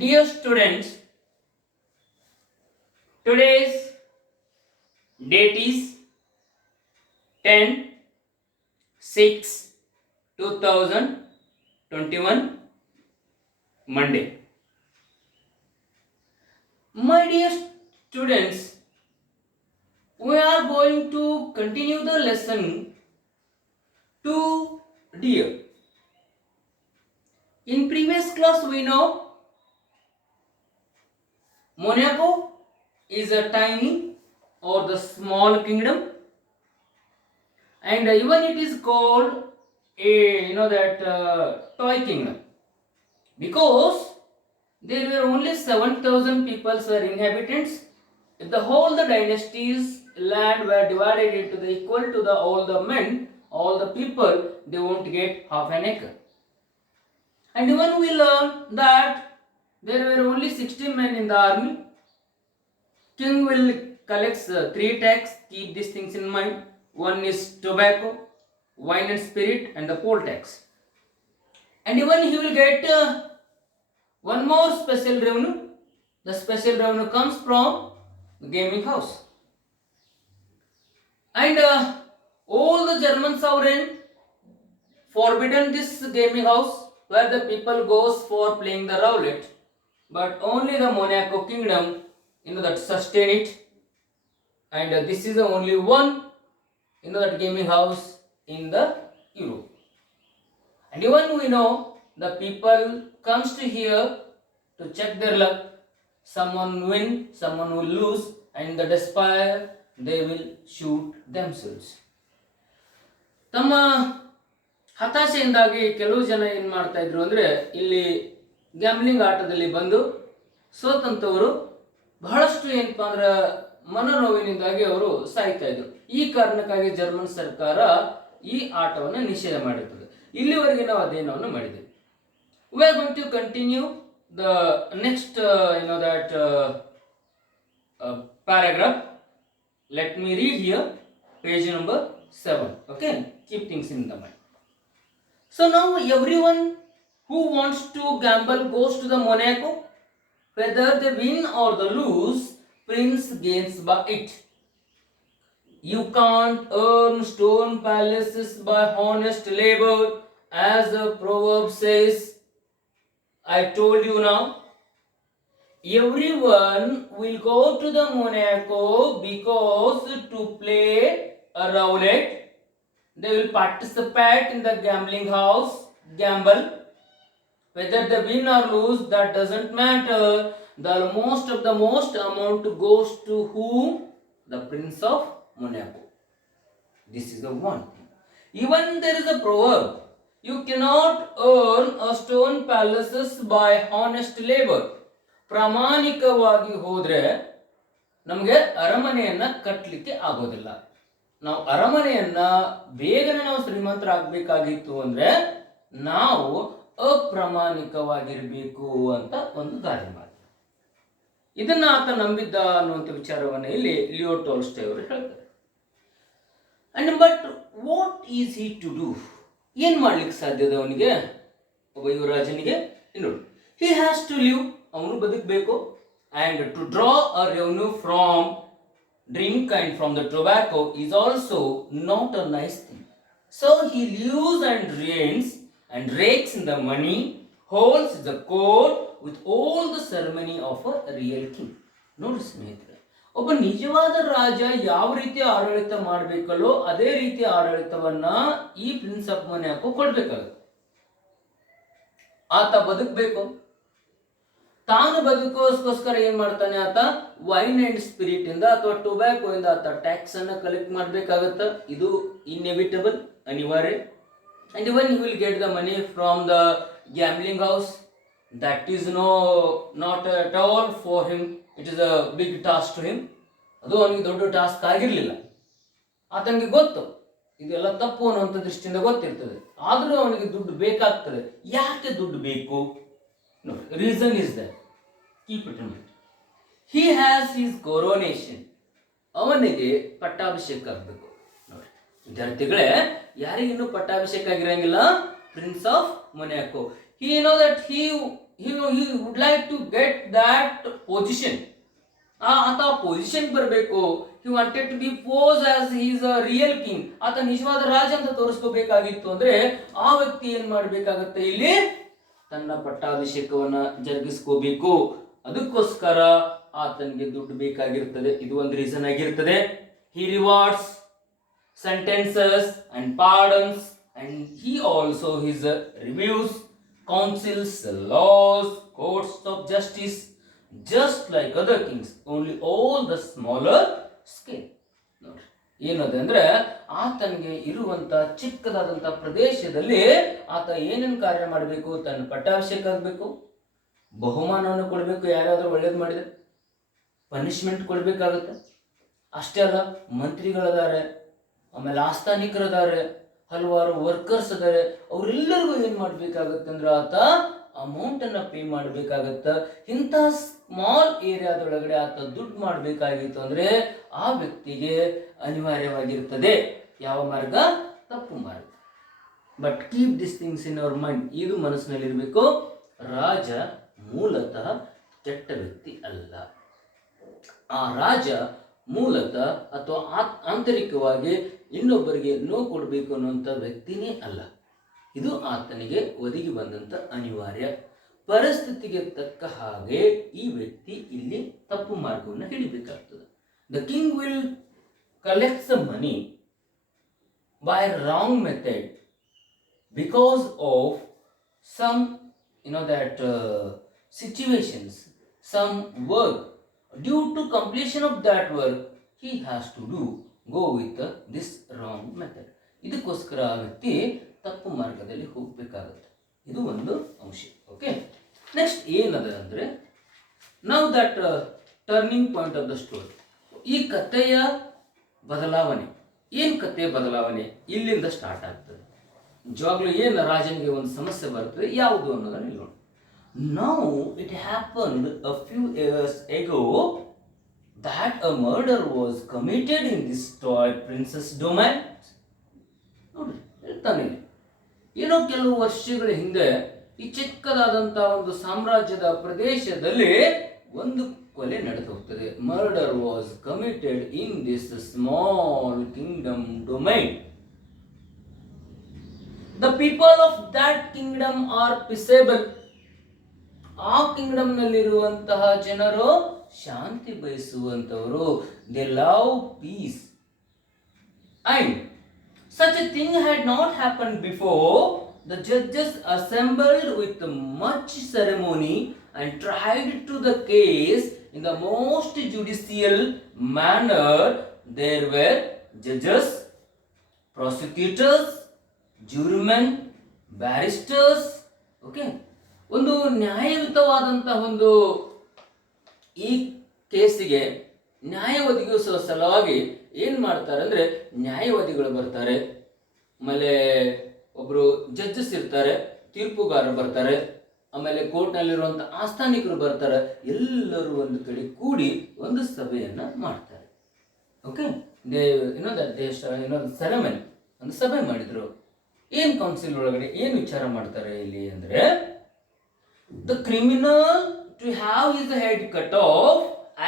Dear students, today's date is 10/6/2021, Monday. My dear students, we are going to continue the lesson 2 dear. In previous class we know Monaco is a tiny or the small kingdom, and even it is called a toy kingdom because there were only 7,000 people were inhabitants. If the whole the dynasty's land were divided into the equal to the all the men, all the people, they won't get half an acre. And even we learn that there were only 60 men in the army. King will collect three tax. Keep these things in mind. One is tobacco, wine and spirit, and the poll tax. And even he will get one more special revenue. The special revenue comes from the gaming house. And all the German sovereign forbidden this gaming house where the people goes for playing the roulette, but only the Monaco kingdom that sustain it, and this is the only one that gaming house in the Europe. And even we know the people comes to here to check their luck. Someone win, someone will lose, and the despair they will shoot themselves. ತಮ್ಮ ಹತಾಶೆಯಿಂದಾಗಿ ಕೆಲವು ಜನ ಏನು ಮಾಡ್ತಾ ಇದ್ರು ಅಂದರೆ ಇಲ್ಲಿ gambling ಆಟದಲ್ಲಿ ಬಂದು ಸೋತಂತವರು ಬಹಳಷ್ಟು ಏನಪ್ಪಾ ಅಂದ್ರೆ ಮನೋನೋವಿನಿಂದಾಗಿ ಅವರು ಸಾಯ್ತಾ ಇದ್ರು. ಈ ಕಾರಣಕ್ಕಾಗಿ ಜರ್ಮನ್ ಸರ್ಕಾರ ಈ ಆಟವನ್ನು ನಿಷೇಧ ಮಾಡಿರ್ತದೆ. ಇಲ್ಲಿವರೆಗೆ ನಾವು ಅಧ್ಯಯನವನ್ನು ಮಾಡಿದ್ದೇವೆ. We are going to continue the next paragraph. Let me read here page number 7. Okay, keep things in the mind. So now everyone who wants to gamble goes to the Monaco. Whether they win or they lose, prince gains by it. You can't earn stone palaces by honest labor, as the proverb says. I told you now. Everyone will go to the Monaco because to play a roulette. They will participate in the gambling house, gamble. Whether they win or lose, that doesn't matter. The most amount goes to whom? The Prince of Monaco. This is the one thing. Even there is a proverb. You cannot earn a stone palaces by honest labor. ಪ್ರಾಮಾಣಿಕವಾಗಿ ಹೋದ್ರೆ ನಮಗೆ ಅರಮನೆಯನ್ನ ಕಟ್ಟಲಿಕ್ಕೆ ಆಗೋದಿಲ್ಲ. ನಾವು ಅರಮನೆಯನ್ನ ಬೇಗನೆ ನಾವು ಶ್ರೀಮಂತರಾಗಬೇಕಾಗಿತ್ತು ಅಂದ್ರೆ ನಾವು ಅಪ್ರಾಮಾಣಿಕವಾಗಿರಬೇಕು ಅಂತ ಒಂದು ಗಾದೆ ಮಾತು. ಇದನ್ನ ಆತ ನಂಬಿದ್ದ ಅನ್ನುವಂಥ ವಿಚಾರವನ್ನು ಇಲ್ಲಿ ಲಿಯೋ ಟೋಲ್ಸ್ಟಾಯ್ ಅವರು ಹೇಳ್ತಾರೆ. And but what is he to do? ಏನ್ ಮಾಡ್ಲಿಕ್ಕೆ ಸಾಧ್ಯದ ಅವನಿಗೆ, ಒಬ್ಬ ಯುವರಾಜನಿಗೆ? ನೋಡಿ, ಹಿ ಹ್ಯಾಸ್ ಟು ಲಿವ್, ಅವನು ಬದುಕಬೇಕು. And to draw a revenue from drink and from the tobacco is also not a nice thing. So he lives and reigns and rakes in the money, holds the court with all the ceremony of a real king. ನೋಡಿ ಸ್ನೇಹಿತರೆ, ಒಬ್ಬ ನಿಜವಾದ ರಾಜ ಯಾವ ರೀತಿ ಆಡಳಿತ ಮಾಡಬೇಕಲ್ಲೋ ಅದೇ ರೀತಿ ಆಡಳಿತವನ್ನ ಈ ಪ್ರಿನ್ಸ್ ಆಫ್ ಮೊನಾಕೋ ಕೊಡ್ಬೇಕಾಗುತ್ತೆ. ಆತ ಬದುಕಬೇಕು. ತಾನು ಬದುಕೋಸ್ಕರ ಏನ್ ಮಾಡ್ತಾನೆ ಆತ? ವೈನ್ ಅಂಡ್ ಸ್ಪಿರಿಟ್ ಇಂದ ಅಥವಾ ಟೊಬ್ಯಾಕೋ ಇಂದ ಆತ ಟ್ಯಾಕ್ಸ್ ಅನ್ನ ಕಲೆಕ್ಟ್ ಮಾಡ್ಬೇಕಾಗತ್ತ. ಇದು ಇನ್ಎವಿಟಬಲ್, ಅನಿವಾರ್ಯ. And even he will get the money from the gambling house. That is not at all for him. It is a big task to him. ಅದು ಅವನಿಗೆ ದೊಡ್ಡ ಟಾಸ್ಕ್ ಆಗಿರ್ಲಿಲ್ಲ. ಆತನಿಗೆ ಗೊತ್ತು ಇದೆಲ್ಲ ತಪ್ಪು ಅನ್ನುವಂಥ ದೃಷ್ಟಿಯಿಂದ ಗೊತ್ತಿರ್ತದೆ. ಆದ್ರೂ ಅವನಿಗೆ ದುಡ್ಡು ಬೇಕಾಗ್ತದೆ. ಯಾಕೆ ದುಡ್ಡು ಬೇಕು? No, reason is that. Keep it in mind. He has his coronation. ಅವನಿಗೆ ಪಟ್ಟಾಭಿಷೇಕ ಆಗಬೇಕು. ನೋಡಿ ವಿದ್ಯಾರ್ಥಿಗಳೇ, ಯಾರಿಗಿನ್ನೂ ಪಟ್ಟಾಭಿಷೇಕ ಆಗಿರಂಗಿಲ್ಲ? Prince of Monaco. He know that he he would like to get that position. ಆತ ಪೊಸಿಷನ್ ಬರಬೇಕು. He wanted to be pose as he is a real king. ಆತ ನಿಜವಾದ ರಾಜ ಅಂತ ತೋರಿಸ್ಕೋಬೇಕಾಗಿತ್ತು ಅಂದ್ರೆ ಆ ವ್ಯಕ್ತಿ ಏನ್ ಮಾಡ್ಬೇಕಾಗತ್ತೆ, ಇಲ್ಲಿ ತನ್ನ ಪಟ್ಟಾಭಿಷೇಕವನ್ನ ಜರುಗಿಸ್ಕೋಬೇಕು. ಅದಕ್ಕೋಸ್ಕರ ಆತನಿಗೆ ದುಡ್ಡು ಬೇಕಾಗಿರ್ತದೆ. ಇದು ಒಂದು ರೀಸನ್ ಆಗಿರ್ತದೆ. ಹಿ rewards, sentences and pardons, and he also his reviews, councils, laws, courts of justice, just like other kings, only all the smaller scale. ನೋಡಿ ಏನದು ಅಂದ್ರೆ ಆತನಿಗೆ ಇರುವಂತ ಚಿಕ್ಕದಾದಂತ ಪ್ರದೇಶದಲ್ಲಿ ಆತ ಏನೇನು ಕಾರ್ಯ ಮಾಡಬೇಕು, ತನ್ನ ಪಟ್ಟಾಭಿಷೇಕ ಆಗಬೇಕು, ಬಹುಮಾನವನ್ನು ಕೊಡಬೇಕು, ಯಾರಾದ್ರೂ ಒಳ್ಳೇದು ಮಾಡಿದ್ರೆ ಪನಿಷ್ಮೆಂಟ್ ಕೊಡ್ಬೇಕಾಗತ್ತೆ. ಅಷ್ಟೇ ಅಲ್ಲ, ಮಂತ್ರಿಗಳದಾರೆ, ಆಮೇಲೆ ಆಸ್ಥಾನಿಕರದಾರೆ, ಹಲವಾರು ವರ್ಕರ್ಸ್ ಅದಾರೆ, ಅವರೆಲ್ಲರಿಗೂ ಏನ್ ಮಾಡ್ಬೇಕಾಗತ್ತೆ ಅಂದ್ರೆ ಆತ ಅಮೌಂಟ್ ಅನ್ನ ಪೇ ಮಾಡ್ಬೇಕಾಗತ್ತ. ಇಂಥ ಸ್ಮಾಲ್ ಏರಿಯಾದೊಳಗಡೆ ಆತ ದುಡ್ಡು ಮಾಡ್ಬೇಕಾಗಿತ್ತು ಅಂದ್ರೆ ಆ ವ್ಯಕ್ತಿಗೆ ಅನಿವಾರ್ಯವಾಗಿರ್ತದೆ ಯಾವ ಮಾರ್ಗ? ತಪ್ಪು ಮಾರ್ಗ. But keep this things in our mind. ಇದು ಮನಸ್ಸಿನಲ್ಲಿ ಇರಬೇಕು. ರಾಜ ಮೂಲತಃ ಕೆಟ್ಟ ವ್ಯಕ್ತಿ ಅಲ್ಲ. ಆ ರಾಜ ಮೂಲತಃ ಅಥವಾ ಆಂತರಿಕವಾಗಿ ಇನ್ನೊಬ್ಬರಿಗೆ ನೋವು ಕೊಡಬೇಕು ಅನ್ನುವಂಥ ವ್ಯಕ್ತಿನೇ ಅಲ್ಲ. ಇದು ಆತನಿಗೆ ಒದಗಿ ಬಂದಂಥ ಅನಿವಾರ್ಯ ಪರಿಸ್ಥಿತಿಗೆ ತಕ್ಕ ಹಾಗೆ ಈ ವ್ಯಕ್ತಿ ಇಲ್ಲಿ ತಪ್ಪು ಮಾರ್ಗವನ್ನು ಹಿಡಿಬೇಕಾಗ್ತದೆ. The king will collect the money by wrong method because of some that situations, some work. Due to completion of that work, he has to go with this wrong method. ಇದಕ್ಕೋಸ್ಕರ ಆ ವ್ಯಕ್ತಿ ತಪ್ಪು ಮಾರ್ಗದಲ್ಲಿ ಹೋಗಬೇಕಾಗುತ್ತೆ. ಇದು ಒಂದು ಅಂಶ. ಓಕೆ, ನೆಕ್ಸ್ಟ್ ಏನದ ಅಂದರೆ now that turning point of the story. ಈ ಕಥೆಯ ಬದಲಾವಣೆ, ಏನು ಕಥೆಯ ಬದಲಾವಣೆ ಇಲ್ಲಿಂದ ಸ್ಟಾರ್ಟ್ ಆಗ್ತದೆ. ನಿಜವಾಗ್ಲೂ ಏನು ರಾಜನಿಗೆ ಒಂದು ಸಮಸ್ಯೆ ಬರ್ತದೆ, ಯಾವುದು ಅನ್ನೋದನ್ನು ಇಲ್ಲಿ ನೋಡಿ. Now it happened a few years ago that a murder was committed in this toy princess domain. ನೋಡ್ರಿ ಹೇಳ್ತಾನೆ, ಏನೋ ಕೆಲವು ವರ್ಷಗಳ ಹಿಂದೆ ಈ ಚಿಕ್ಕದಾದಂತಹ ಒಂದು ಸಾಮ್ರಾಜ್ಯದ ಪ್ರದೇಶದಲ್ಲಿ ಒಂದು ಕೊಲೆ ನಡೆದು ಹೋಗ್ತದೆ. Murder was committed in this small kingdom domain. The people of that kingdom are peaceable. ಆ ಕಿಂಗ್ಡಮ್ ನಲ್ಲಿರುವಂತಹ ಜನರು ಶಾಂತಿ ಬಯಸುವಂತವರು. They love peace. And such a thing had not happened before. The judges assembled with much ceremony and tried to the case in the most judicial manner. There were judges, prosecutors, jurymen, barristers. Okay, ಒಂದು ನ್ಯಾಯಯುತವಾದಂತಹ ಒಂದು ಈ ಕೇಸಿಗೆ ನ್ಯಾಯ ಒದಗಿಸುವ ಸಲುವಾಗಿ ಏನು ಮಾಡ್ತಾರೆ ಅಂದರೆ ನ್ಯಾಯವಾದಿಗಳು ಬರ್ತಾರೆ, ಆಮೇಲೆ ಒಬ್ಬರು ಜಡ್ಜಸ್ ಇರ್ತಾರೆ, ತೀರ್ಪುಗಾರರು ಬರ್ತಾರೆ, ಆಮೇಲೆ ಕೋರ್ಟ್ನಲ್ಲಿರುವಂಥ ಆಸ್ಥಾನಿಕರು ಬರ್ತಾರೆ. ಎಲ್ಲರೂ ಒಂದು ಕಡೆ ಕೂಡಿ ಒಂದು ಸಭೆಯನ್ನು ಮಾಡ್ತಾರೆ. ಓಕೆ, ಸೆರೆಮನಿ, ಒಂದು ಸಭೆ ಮಾಡಿದ್ರು. ಏನು ಕೌನ್ಸಿಲ್ ಒಳಗಡೆ ಏನು ವಿಚಾರ ಮಾಡ್ತಾರೆ ಇಲ್ಲಿ ಅಂದರೆ the criminal to have his head cut off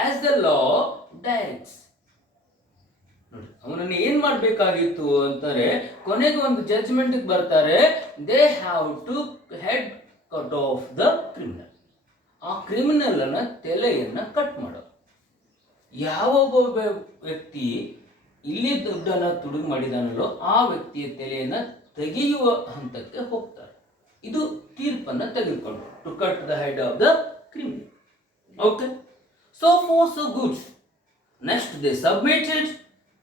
as the law directs. ನೋಡಿ, ಅವನನ್ನು ಏನ್ ಮಾಡಬೇಕಾಗಿತ್ತು ಅಂತಾರೆ, ಕೊನೆಗೆ ಒಂದು ಜಡ್ಜ್ಮೆಂಟ್ ಬರ್ತಾರೆ. They have to head cut off the criminal. ಆ ಕ್ರಿಮಿನಲ್ ಅನ್ನ ತಲೆಯನ್ನ ಕಟ್ ಮಾಡೋ. ಯಾವೊಬ್ಬ ವ್ಯಕ್ತಿ ಇಲ್ಲಿ ದುಡ್ಡನ್ನ ತುಡುಗು ಮಾಡಿದಾನಲ್ಲೋ ಆ ವ್ಯಕ್ತಿಯ ತಲೆಯನ್ನ ತೆಗೆಯುವ ಹಂತಕ್ಕೆ ಹೋಗ್ತಾರೆ. ಇದು ತೀರ್ಪನ್ನು ತೆಗೆದುಕೊಂಡು to cut the head of the criminal. Okay, so far so good. Next they submitted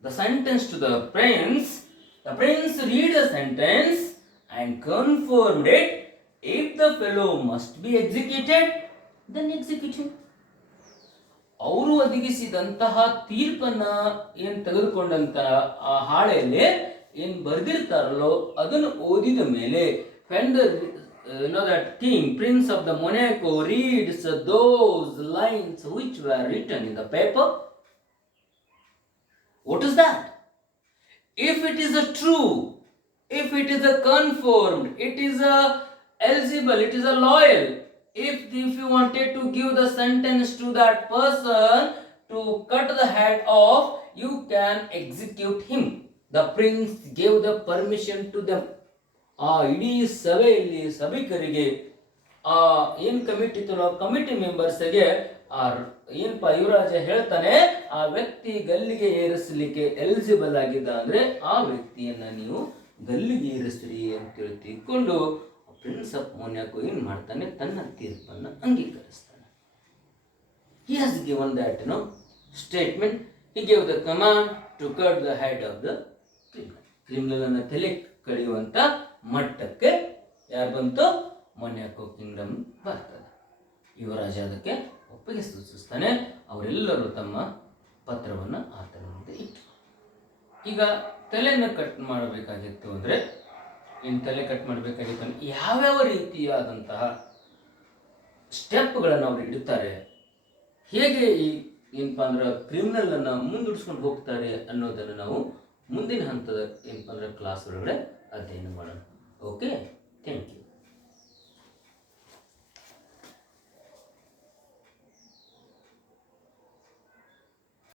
the sentence to the prince. The prince read the sentence and confirmed it. If the fellow must be executed, then execute him. ಅವರು ಒದಗಿಸಿದಂತಹ ತೀರ್ಪನ್ನ ಏನು ತೆಗೆದುಕೊಂಡಂತಹ ಆ ಹಾಳೆಯಲ್ಲಿ ಏನು ಬರೆದಿರ್ತಾರಲ್ಲೋ ಅದನ್ನು ಓದಿದ ಮೇಲೆ when the that king, prince of the Monaco, reads those lines which were written in the paper, what is that? If it is a true, if it is a confirmed, it is a eligible, it is a loyal, if you wanted to give the sentence to that person to cut the head off, you can execute him. The prince gave the permission to them. ಆ ಇಡೀ ಸಭೆಯಲ್ಲಿ ಸಭಿಕರಿಗೆ ಆ ಏನ್ committee ಇತ್ತು committee ಮೆಂಬರ್ಸ್ಗೆ ಆ ಏನಪ್ಪ ಯುವರಾಜ ಹೇಳ್ತಾನೆ, ಆ ವ್ಯಕ್ತಿ ಗಲ್ಲಿಗೆ ಏರಿಸಲಿಕ್ಕೆ ಎಲಿಜಿಬಲ್ ಆಗಿದ್ದ ಅಂದ್ರೆ ಆ ವ್ಯಕ್ತಿಯನ್ನ ನೀವು ಗಲ್ಲಿಗೆ ಏರಿಸ್ರಿ ಅಂತೇಳಿ ತಿಳ್ಕೊಂಡು ಪ್ರಿನ್ಸ್ ಆಫ್ ಮೊನ್ಯಾಕೋ ಏನ್ ಮಾಡ್ತಾನೆ, ತನ್ನ ತೀರ್ಪನ್ನು ಅಂಗೀಕರಿಸ್ತಾನೆ. He has given that statement. He gave the command to cut the head of the criminal. Criminal ಅನ್ನ ತಲೆ ಕಡಿಯುವಂತ ಮಟ್ಟಕ್ಕೆ ಯಾರು ಬಂತು, ಮೊನ್ಯಾಕೋ ಕಿಂಗ್ಡಮ್ ಬರ್ತದೆ. ಯುವರಾಜ ಅದಕ್ಕೆ ಒಪ್ಪಿಗೆ ಸೂಚಿಸ್ತಾನೆ. ಅವರೆಲ್ಲರೂ ತಮ್ಮ ಪತ್ರವನ್ನು ಆತನ ಮುಂದೆ ಇಟ್ಟು, ಈಗ ತಲೆಯನ್ನು ಕಟ್ ಮಾಡಬೇಕಾಗಿತ್ತು ಅಂದರೆ ಇನ್ನು ತಲೆ ಕಟ್ ಮಾಡಬೇಕಾಗಿತ್ತು ಅಂದರೆ ಯಾವ್ಯಾವ ರೀತಿಯಾದಂತಹ ಸ್ಟೆಪ್ಗಳನ್ನು ಅವರು ಇಡುತ್ತಾರೆ, ಹೇಗೆ ಈ ಏನಪ್ಪ ಅಂದ್ರೆ ಕ್ರಿಮಿನಲ್ ಅನ್ನು ಮುಂದೂಡಿಸ್ಕೊಂಡು ಹೋಗ್ತಾರೆ ಅನ್ನೋದನ್ನು ನಾವು ಮುಂದಿನ ಹಂತದ ಏನಪ್ಪ ಅಂದ್ರೆ ಕ್ಲಾಸ್ ಒಳಗಡೆ ಅಧ್ಯಯನ ಮಾಡೋಣ. Okay, thank you.